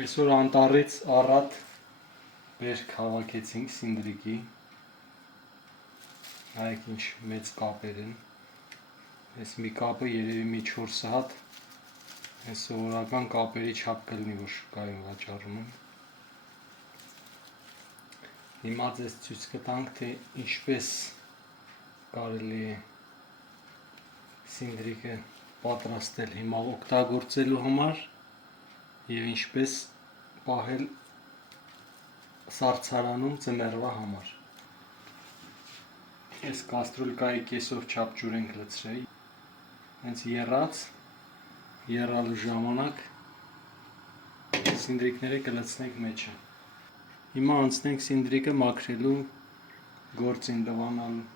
Այսօր անտառից առատ բերք հավաքեցինք սինդրիկի, նայեք ինչ մեծ կապեր են, այս մի կապը երևի մի 4 հատ, այս սովորական կապերի չափ կլինի, որ շուկայում վաճառում են։ Հիմա ձեզ ցույց կտանք, թե ինչպես կարելի է սինդրիկը պատրաստել հիմա օգտագործելու համար և ինչպես պահել սառցարանում ձմեռվա համար։ Այս կաստրուլկայի կեսով չափ ջուր ենք լցրել, հենց եռալու ժամանակ սինդրիկները կլցնենք մեջը։ Հիմա անցնենք սինդրիկը մաքրելու գործին, լվանալու։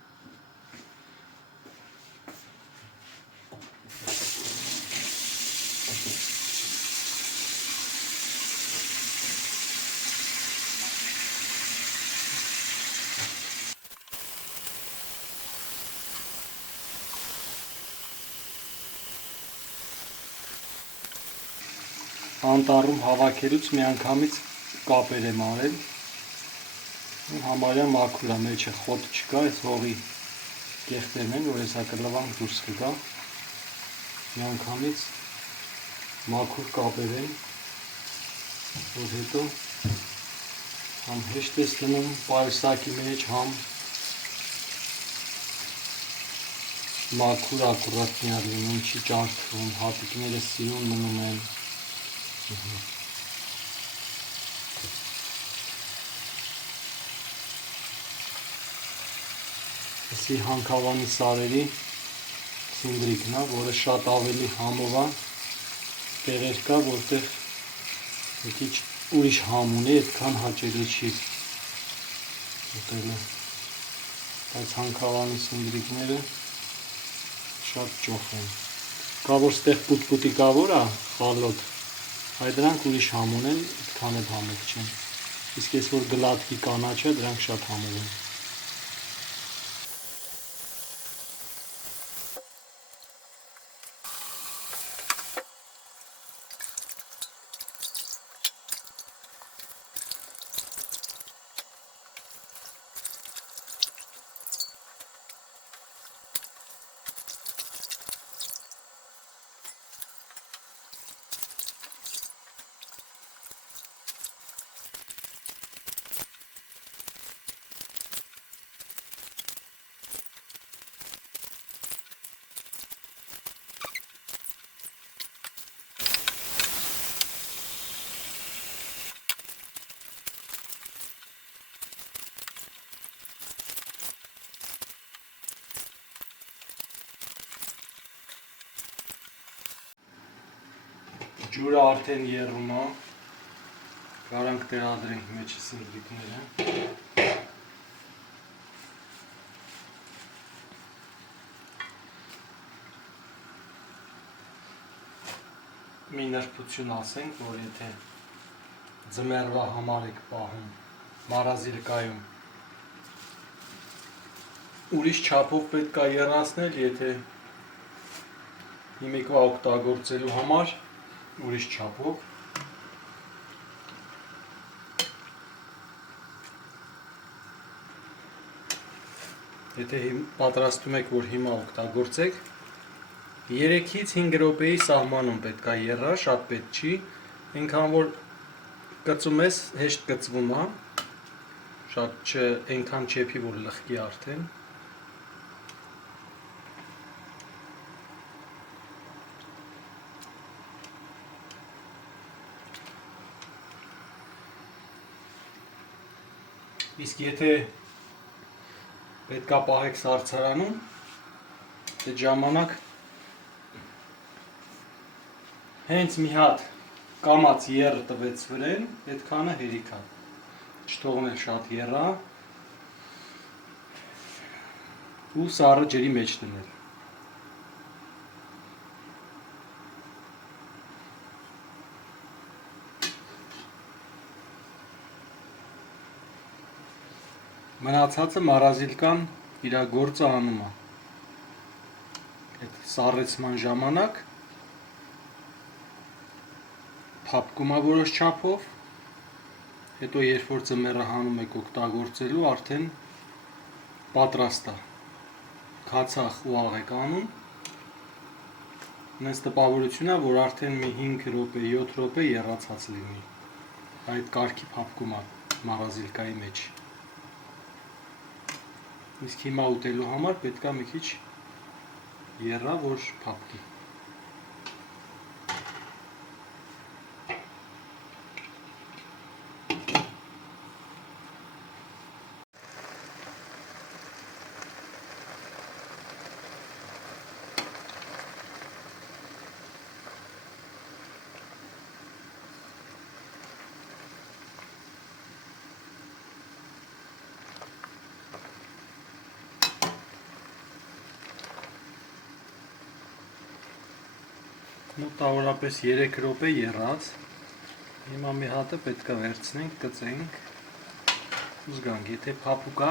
Անտառում հավաքելուց միանգամից կապեր եմ արել, համարյա մաքուր է, մեջը խոտ չկա, այս հողի կեղտերն են, որ հեսա կլվանք դուրս կգա, միանգամից մաքուր կապեր են, որ հետո համ հեշտ ես դնում պայուսակի մեջ, համ մաքուր ակուրատ լինում, չի ճարդվում, հատիկները սիրուն մնում են։ Այսի հանքավանի սարերի սինդրիկն է, որը շատ ավելի համով է, տեղեր կա, որտեղ մի քիչ ուրիշ համ ունի, այդքան հաճելի չի ուտելը, բայց հանքավանի սինդրիկները շատ ճոխ են։ Կա որ ստեղ պուտ-պուտի կա որ է, խալոտ, այ դրանք ուրիշ համ ունեն, այդքան էլ համով չեն, իսկ ես որ գլատկի կանաչ է, դրանք շատ համով են։ Ջուրը արդեն եռում է, կարանք տեղադրենք մեջը սինդրիկները։ Մի նրբություն ասենք, որ եթե ձմեռվա համար եք պահում մարազիլկայում, ուրիշ չափով պետք է եռացնել, եթե հիմիկվա օգտագործելու համար ուրիշ չափով։ Եթե պատրաստում եք, որ հիմա օգտագործեք, 3-ից 5 րոպեի սահմանում պետք է եռա, շատ պետք չի, այնքան որ կծում ես, հեշտ կծվում է, շատ այնքան չեփի, որ լխկի արդեն։ Իսկ եթե պետք է պահեք սառցարանում, այդ ժամանակ հենց մի հատ կամած եռը տվեց վրեն, այդքանը հերիք է, չթողնել շատ եռա ու սառը ջրի մեջ դնել։ Մնացածը մարազիլկան իր գործը անում է։ Այդ սառեցման ժամանակ փափկում է որոշ չափով, հետո երբ որ ձմեռը հանում եք օգտագործելու, արդեն պատրաստ է, քացախ ու աղ եք անում, նենց տպավորություն է, որ արդեն մի 5 րոպե, 7 րոպե եռացած լինի, այդ կարգի փափկում է մարազիլկայի մեջ, իսկ հիմա ուտելու համար պետք է մի քիչ եռա, որ փափկի։ Մոտավորապես 3 րոպե եռած, հիմա մի հատը պետք է վերցնենք, կծենք ու զգանք, եթե փափուկ է,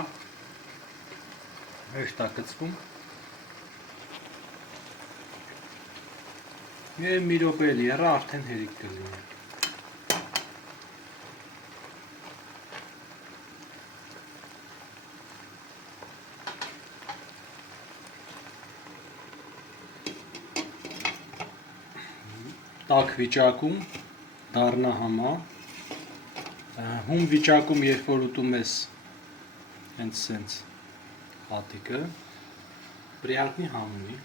հեշտ է կծվում, մի րոպե էլ եռա, արդեն հերիք կլինի։ Տաք վիճակում դառնա համա, հում վիճակում երբ որ ուտում ես հենց սենց հատիկը, պրիատնի համունի,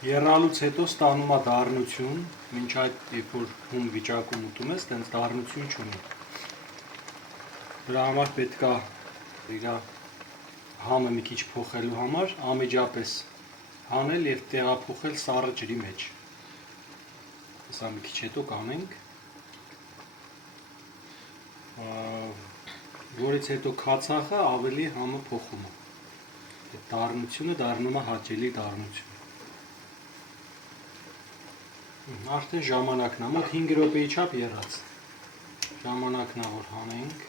եռալուց հետո ստանում է դառնություն, մինչ այդ երբ որ հում վիճակում ուտում ես, տենց դառնություն չունի։ Դրա համար պետք է իր համը մի քիչ փոխելու համար անմիջապես հանել եւ տեղափոխել սառը ջրի մեջ։ Սա մի քիչ հետո կանենք, որից հետո քացախը ավելի համը փոխում է։ Այդ դառնությունը դառնում է հաճելի դառնություն։ Արդեն ժամանակն է, մոտ 5 րոպեի չափ եռած, ժամանակն է, որ հանենք,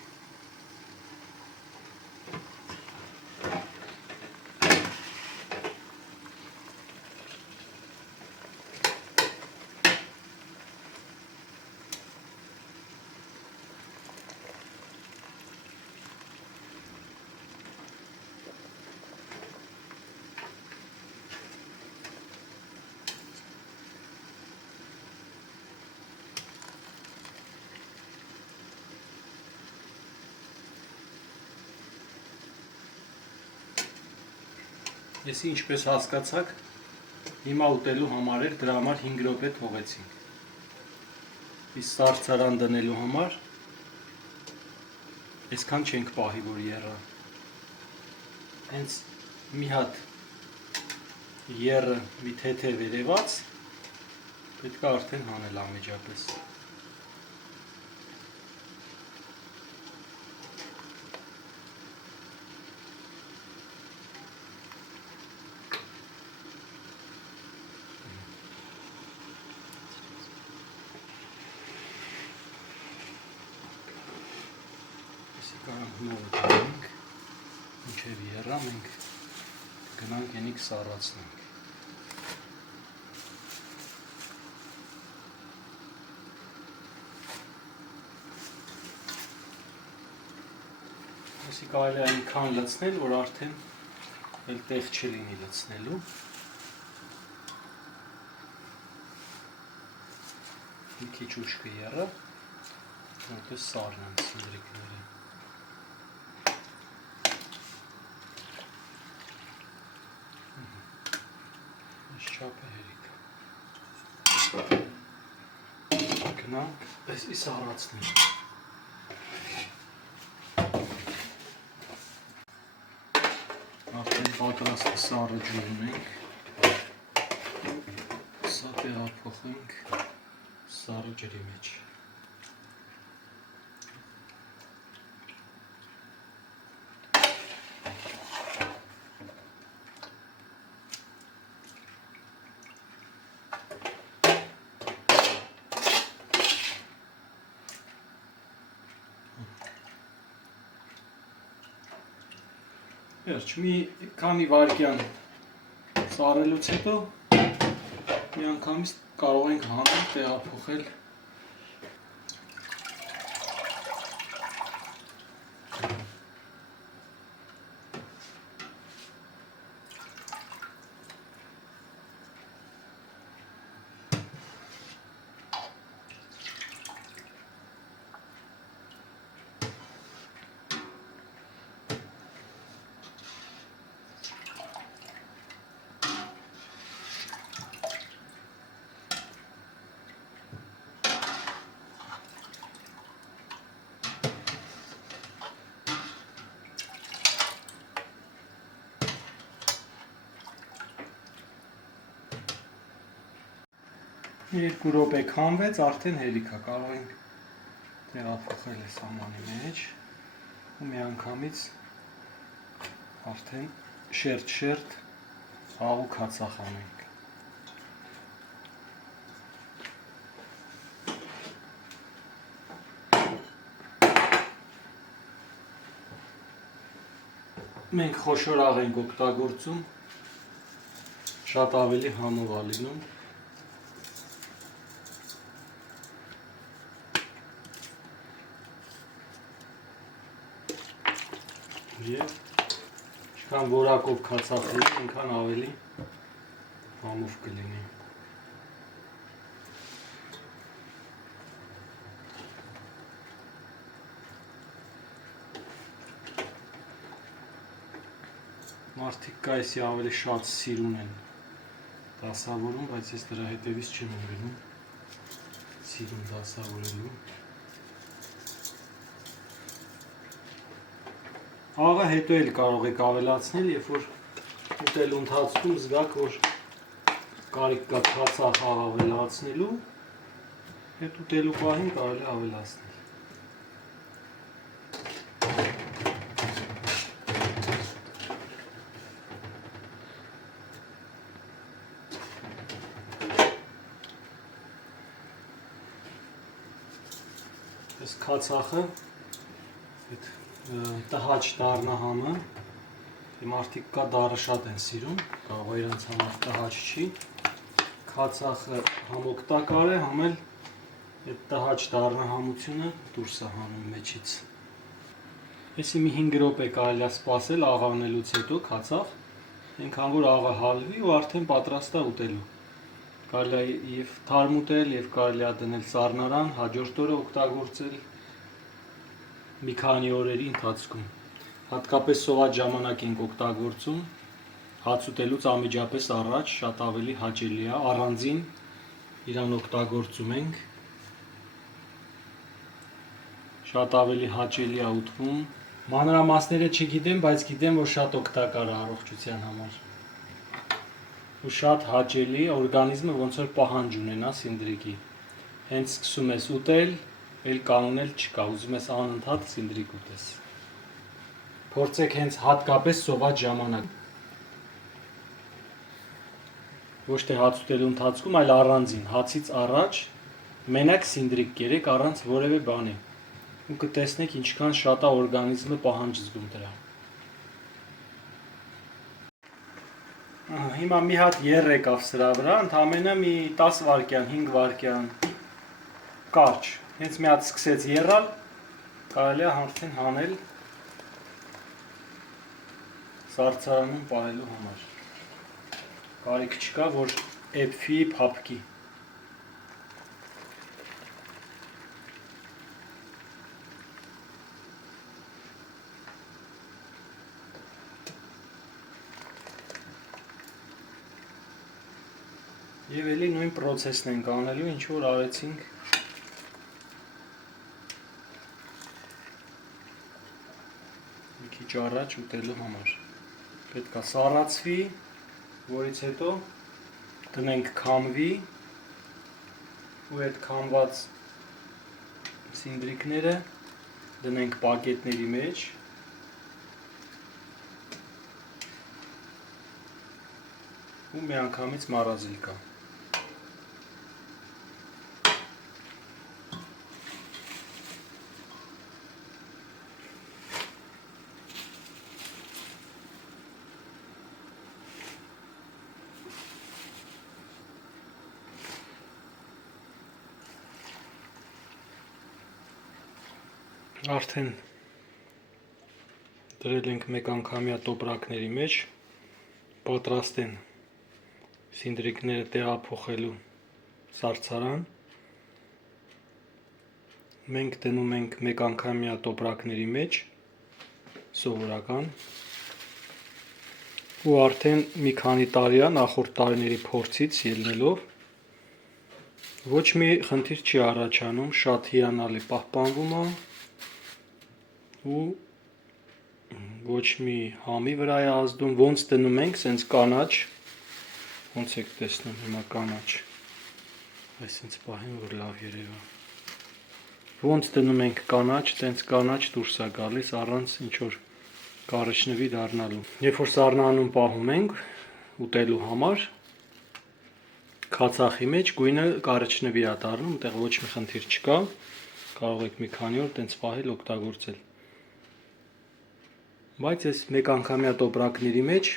Եսի ինչպես հասկացաք, հիմա ուտելու համար էր, դրա համար 5 րոպե թողեցինք։ Իսկ սառցարան դնելու համար այսքան չենք պահի, որ եռա։ Հենց մի հատ եռը մի թեթև վերևած պետք է արդեն հանել անմիջապես։ Կարամ հնովը դրանք, մինչև եռա մենք գնանք ենիք սառացնենք։ Այսի կարելի այնքան լցնել, որ արդեն էլ տեղ չլինի լցնելու։ Մի քիչ ուշ կեռա, որտեղ սառն են սնդրիկները։ Չափը հերիք։ Գնանք, այսի սառացնենք։ Արդեն պատրաստ սառը ջուր ունենք։ Սա տեղափոխենք սառը ջրի մեջ։ Վերջ, մի քանի վայրկյան սարելուց հետո միանգամից կարող ենք հանել, տեղափոխել երկու րոպե քամվեց, արդեն հելիք է, կարող ենք տեղափոխել այս սամանի մեջ ու միանգամից արդեն շերտ աղու քացախ անենք։ Մենք խոշոր աղ ենք օգտագործում, շատ ավելի համով է լինում։ Եվ ինչքան որակով քացախելի, այնքան ավելի համով կլինի։ Մարդիկ կայսի ավելի շատ սիրուն են դասավորում, բայց ես դրա հետևից չեմ ընկնում սիրուն դասավորելու։ Աղը հետո էլ կարող եք ավելացնել, երբ որ ուտելու ընթացքում զգաք, որ կարիք կա քացախ աղ ավելացնելու, հետ ուտելու պահին կարելի ավելացնել։ Այս քացախը տհաճ դառնահամը, մարդիկ կա դառը շատ են սիրում, կարող է իրանց համար տհաճ չի, քացախը համ օգտակար է, համ էլ այդ տհաճ դառնահամությունը դուրս է հանում մեջից։ Այսի մի 5 րոպե կարելի է սպասել աղ անելուց հետո քացախ, այնքան որ աղը հալվի ու արդեն պատրաստ է ուտելու։ Կարելի է եւ թարմ ուտել, եւ կարելի է դնել սառնարան, հաջորդ օրը օգտագործել մի քանի օրերի ընթացքում։ Հատկապես սոված ժամանակ ենք օգտագործում, հաց ուտելուց անմիջապես առաջ շատ ավելի հաճելի է, առանձին իրան օգտագործում ենք, շատ ավելի հաճելի է ուտվում։ Մանրամասները չգիտեմ, բայց գիտեմ, որ շատ օգտակար է առողջության համար։ Ու շատ հաճելի, օրգանիզմը ոնց որ պահանջ ունենա սինդրիկի։ Հենց սկսում ես ուտել, էլ կանոնել չկա, ուզում ես անընդհատ սինդրիկ ուտես։ Փորձեք հենց հատկապես սոված ժամանակ։ Ոչ թե հաց ուտելու ընթացքում, այլ առանձին, հացից առաջ մենակ սինդրիկ կերեք առանց որևէ բանի։ Ու կտեսնեք ինչքան շատ է օրգանիզմը պահանջ զգում դրա։ Հիմա մի հատ եռ եկավ սրա վրա, ընդամենը մի 10 վայրկյան, 5 վայրկյան կարճ։ Հենց մի հատ սկսեց եռալ, կարելի է արդեն հանել սառցարանում պահելու համար։ Կարիք չկա, որ էփվի, փափկի։ Եվ էլի նույն պրոցեսն ենք անելու, ինչ որ արեցինք մի քիչ առաջ ուտելու համար։ Պետք է սառացվի, որից հետո դնենք քամվի ու այդ քամված սինդրիկները դնենք պակետների մեջ ու միանգամից մառազիլ կա։ Արդեն դրել ենք մեկ անգամյա տոպրակների մեջ, պատրաստ են սինդրիկները տեղափոխելու սառցարան։ Մենք դնում ենք մեկ անգամյա տոպրակների մեջ, սովորական, ու արդեն մի քանի տարի է նախորդ տարիների փորձից ելնելով ոչ մի խնդիր չի առաջանում, շատ հիանալի պահպանվում է ու ոչ մի համի վրա է ազդում, ոնց դնում ենք, սենց կանաչ, ոնց եք տեսնում հիմա կանաչ, այսինչ պահին, որ լավ երևա, ոնց դնում ենք կանաչ, տենց կանաչ դուրս է գալիս առանց ինչ-որ կարճնվի դառնալու։ Երբ որ սառնանում պահում ենք ուտելու համար, քացախի մեջ գույնը կարճնվի է դառնում, այդտեղ ոչ մի խնդիր չկա, կարող եք մի քանի օր տենց պահել օգտագործել։ Բայց այս մեկ անգամյա տոպրակների մեջ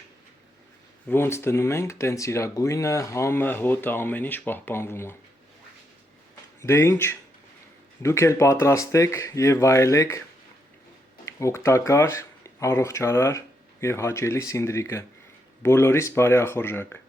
ոնց դնում ենք, տենց իր գույնը, համը, հոտը, ամեն ինչ պահպանվում է։ Դե ինչ, դուք էլ պատրաստեք եւ վայելեք օգտակար, առողջարար եւ հաճելի սինդրիկը։ Բոլորիս բարեախորժակ։